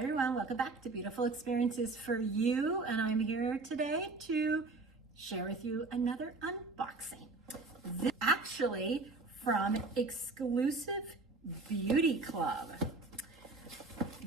Hi everyone, welcome back to Beautiful Experiences for You, and I'm here today to share with you another unboxing. This is actually from Exclusive Beauty Club.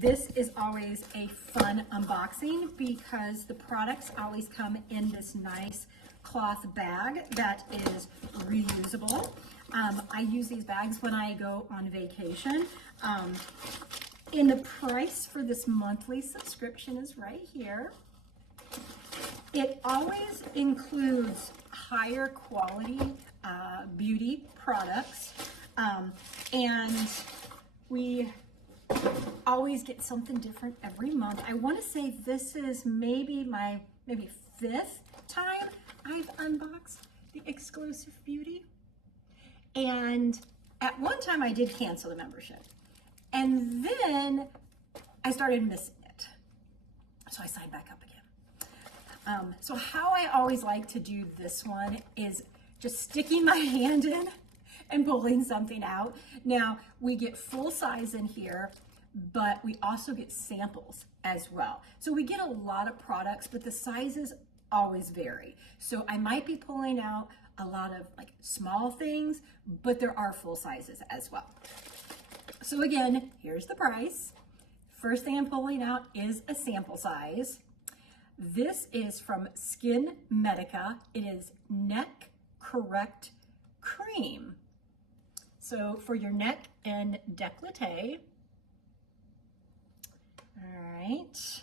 This is always a fun unboxing because the products always come in this nice cloth bag that is reusable. I use these bags when I go on vacation. And the price for this monthly subscription is right here. It always includes higher quality beauty products, and we always get something different every month. I want to say this is maybe my fifth time I've unboxed the Exclusive Beauty, and at one time I did cancel the membership. And then I started missing it. So I signed back up again. So how I always like to do this one is just sticking my hand in and pulling something out. Now, we get full size in here, but we also get samples as well. So we get a lot of products, but the sizes always vary. So I might be pulling out a lot of like small things, but there are full sizes as well. So again, here's the price. First thing I'm pulling out is a sample size. This is from Skin Medica. It is Neck Correct Cream. So for your neck and décolleté. All right.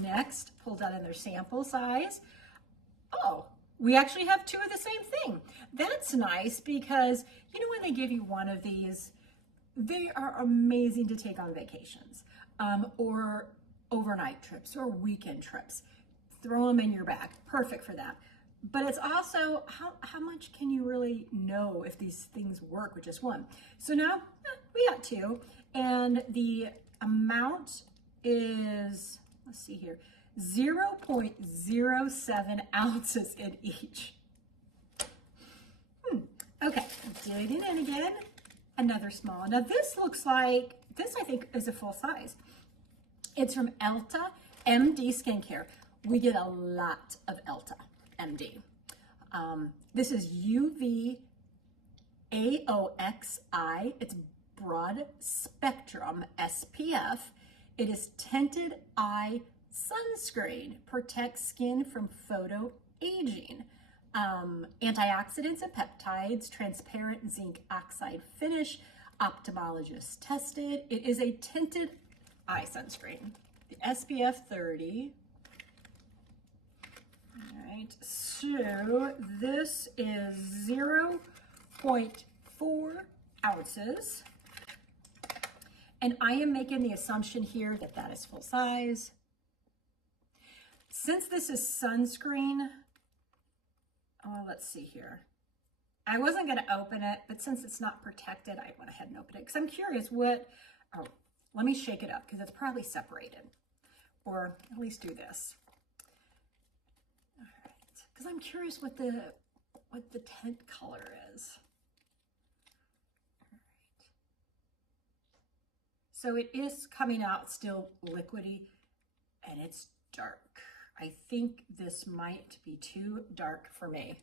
Next, pulled out another sample size. Oh, we actually have two of the same thing. That's nice because, you know, when they give you one of these, they are amazing to take on vacations or overnight trips or weekend trips. Throw them in your bag, perfect for that. But it's also, how much can you really know if these things work with just one? So now we got two, and the amount is, let's see here, 0.07 ounces in each. Okay, digging in again. Another small. Now this looks like, this I think is a full size. It's from Elta MD Skincare. We get a lot of Elta MD. This is UV AOXI. It's broad spectrum SPF. It is tinted eye sunscreen. Protects skin from photo aging. Antioxidants and peptides, transparent zinc oxide finish, ophthalmologist tested. It is a tinted eye sunscreen. The SPF 30. All right, so this is 0.4 ounces. And I am making the assumption here that that is full size. Since this is sunscreen, oh, let's see here. I wasn't going to open it, but since it's not protected, I went ahead and opened it because I'm curious what, oh, let me shake it up because it's probably separated, or at least do this. All right, because I'm curious what the tint color is. All right. So it is coming out still liquidy, and it's dark. I think this might be too dark for me.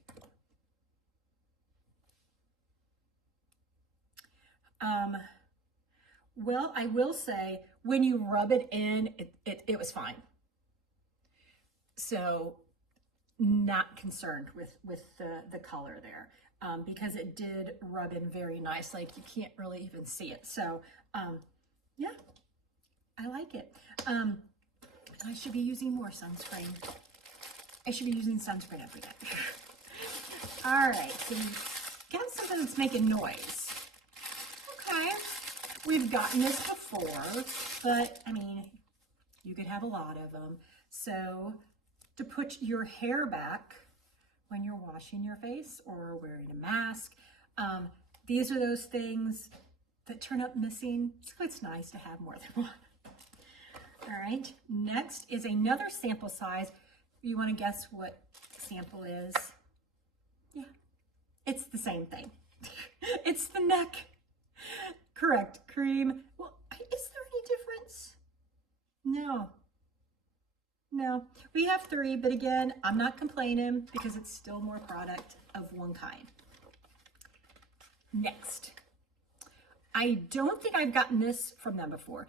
Well, I will say when you rub it in, it was fine. So not concerned with the color there because it did rub in very nice. Like you can't really even see it. So yeah, I like it. I should be using more sunscreen. I should be using sunscreen every day. All right, so got something that's making noise. Okay, we've gotten this before, but I mean, you could have a lot of them. So to put your hair back when you're washing your face or wearing a mask, these are those things that turn up missing. So it's nice to have more than one. All right, next is another sample size. You want to guess what sample is? Yeah, it's the same thing. It's the neck. Correct, cream. Well, is there any difference? No, no. We have 3, but again, I'm not complaining because it's still more product of one kind. Next, I don't think I've gotten this from them before.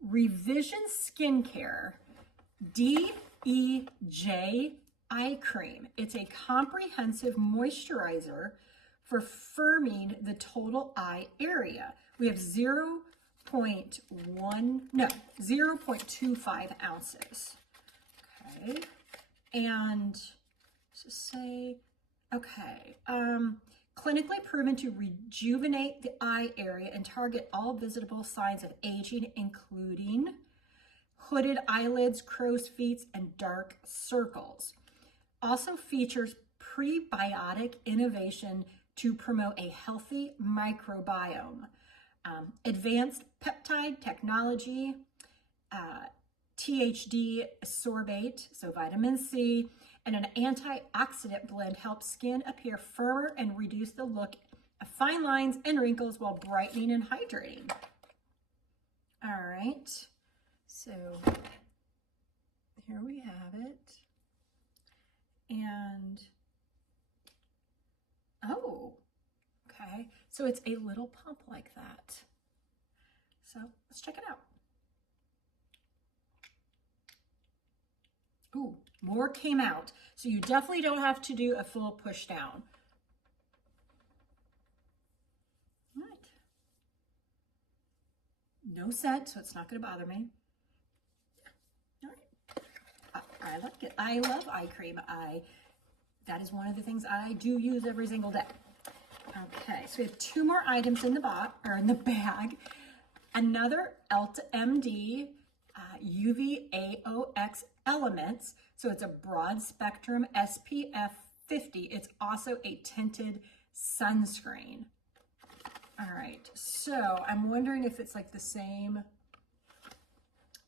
Revision Skincare DEJ Eye Cream. It's a comprehensive moisturizer for firming the total eye area. We have 0.25 ounces. Okay, and just say, okay, clinically proven to rejuvenate the eye area and target all visible signs of aging, including hooded eyelids, crow's feet, and dark circles. Also features prebiotic innovation to promote a healthy microbiome. Advanced peptide technology, THD sorbate, so vitamin C, and an antioxidant blend helps skin appear firmer and reduce the look of fine lines and wrinkles while brightening and hydrating. All right, so here we have it. And, oh, okay. So it's a little pump like that. So let's check it out. Ooh, more came out. So you definitely don't have to do a full push down. All right. No scent, so it's not going to bother me. All right. I like it. I love eye cream. That is one of the things I do use every single day. Okay, so we have 2 more items in the box or in the bag. Another Elta MD UVAOX Elements. So it's a broad spectrum SPF 50. It's also a tinted sunscreen. All right, so I'm wondering if it's like the same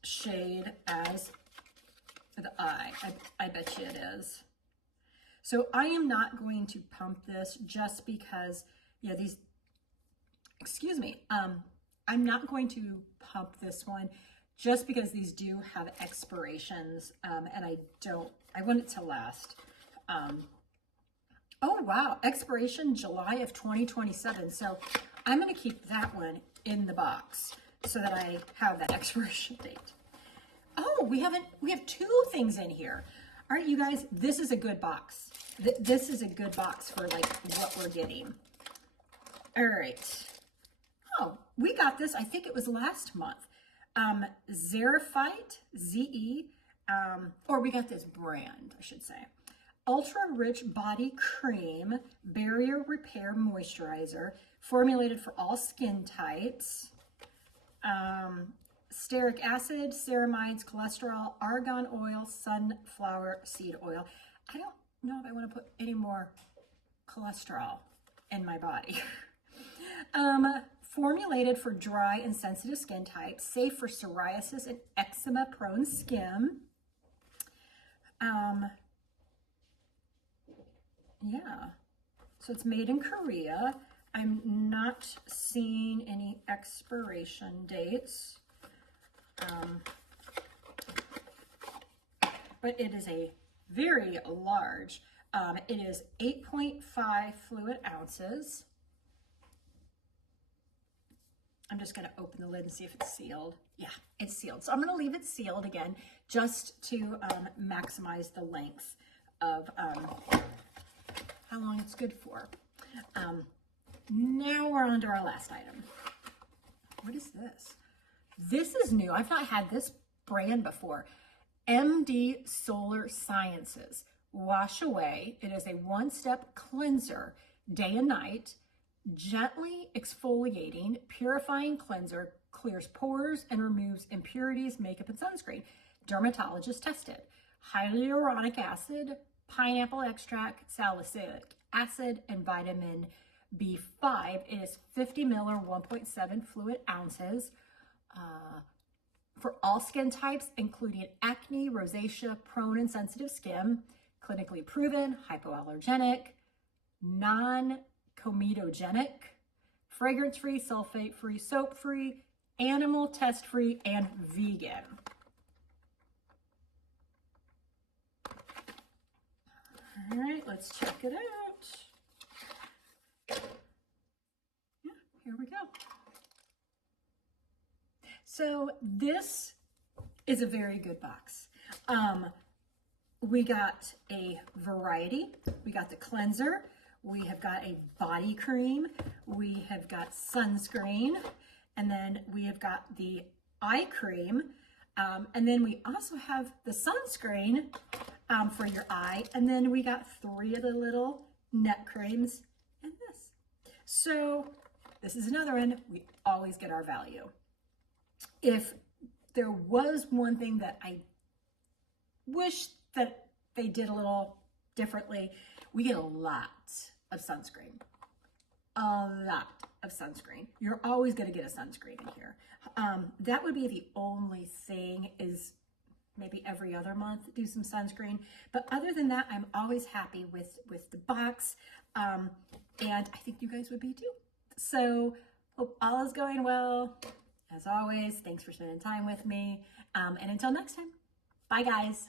shade as the eye. I bet you it is. So I am not going to pump this just because, yeah, these, excuse me, I'm not going to pump this one just because these do have expirations, and I want it to last. Oh wow, expiration July of 2027. So I'm gonna keep that one in the box so that I have that expiration date. Oh, we have 2 things in here. All right, you guys, this is a good box. This is a good box for like what we're getting. All right. Oh, we got this, I think it was last month. Xerophyte, Z-E, or we got this brand, I should say. Ultra Rich Body Cream, Barrier Repair Moisturizer, formulated for all skin types. Stearic acid, ceramides, cholesterol, argan oil, sunflower seed oil. I don't know if I want to put any more cholesterol in my body. Formulated for dry and sensitive skin types, safe for psoriasis and eczema prone skin. Yeah, so it's made in Korea. I'm not seeing any expiration dates. But it is a very large, it is 8.5 fluid ounces. I'm just going to open the lid and see if it's sealed. Yeah, it's sealed. So I'm going to leave it sealed again, just to maximize the length of how long it's good for. Now we're on to our last item. What is this? This is new. I've not had this brand before. MD Solar Sciences Wash Away. It is a 1-step cleanser, day and night, gently exfoliating, purifying cleanser, clears pores and removes impurities, makeup, and sunscreen. Dermatologist tested. Hyaluronic acid, pineapple extract, salicylic acid, and vitamin B5. It is 50 ml or 1.7 fluid ounces. For all skin types, including acne, rosacea, prone and sensitive skin, clinically proven, hypoallergenic, non-comedogenic, fragrance-free, sulfate-free, soap-free, animal test-free, and vegan. All right, let's check it out. Yeah, here we go. So this is a very good box. We got a variety. We got the cleanser. We have got a body cream. We have got sunscreen. And then we have got the eye cream. And then we also have the sunscreen for your eye. And then we got 3 of the little neck creams and this. So this is another one. We always get our value. If there was one thing that I wish that they did a little differently, we get a lot of sunscreen. A lot of sunscreen. You're always going to get a sunscreen in here. That would be the only thing, is maybe every other month do some sunscreen. But other than that, I'm always happy with the box. And I think you guys would be too. So hope all is going well. As always, thanks for spending time with me. And until next time, bye guys.